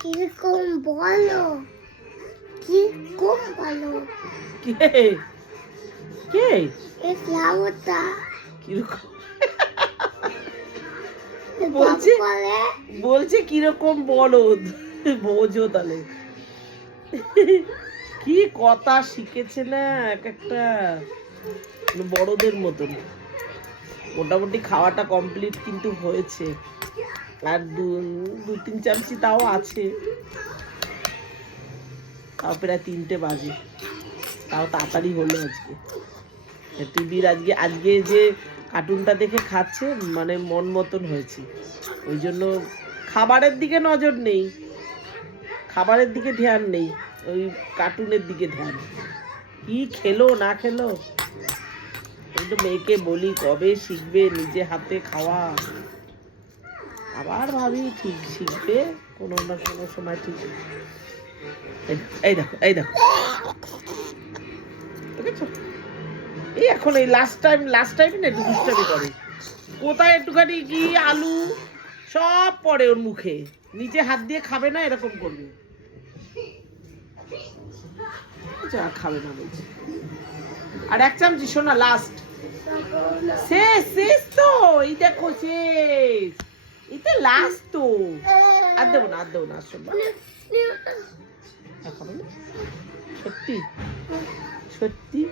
কিরকম বলো, কিরকম বলো। কে কে এই ফ্লাওয়ারটা কিরকম বলছে বলে বলছে কিরকম বলদ, বোঝো তাহলে। কি কথা শিখেছে না এক একটা, বড়দের মতন। মোটামুটি খাওয়াটা কমপ্লিট কিন্তু হয়েছে, আর দু তিন চামচি তাও আছে, তাও প্রায় 3টে বাজে, তাও তাড়াতাড়ি হলো আজকে। টিভির আজকে আজকে যে কার্টুনটা দেখে খাচ্ছে, মানে মন মতন হয়েছে, ওই জন্য খাবারের দিকে নজর নেই, খাবারের দিকে ধ্যান নেই, ওই কার্টুনের দিকে ধ্যান। কি খেলো না খেলো, আমি তো মেয়েকে বলি কবে শিখবে নিজে হাতে খাওয়া, আবার ভাবি ঠিক শিখবে কোনো না কোনো সময়, ঠিক। এই দেখো এই দেখো, দেখেছো? এই এখন এই লাস্ট টাইম না একটু দুষ্টামি করে, কোথায় একটুখানি কি আলু সব পড়ে ওর মুখে, নিজে হাত দিয়ে খাবে না, এরকম করবে, যা খাবে না বলছে। আর এক চামচি শোনা, লাস্ট, শেষ শেষ তো, এই দেখো শেষ, এটা লাস্ট তো, আর দেবো না শোনা, আর খাবে না, সত্যি সত্যি।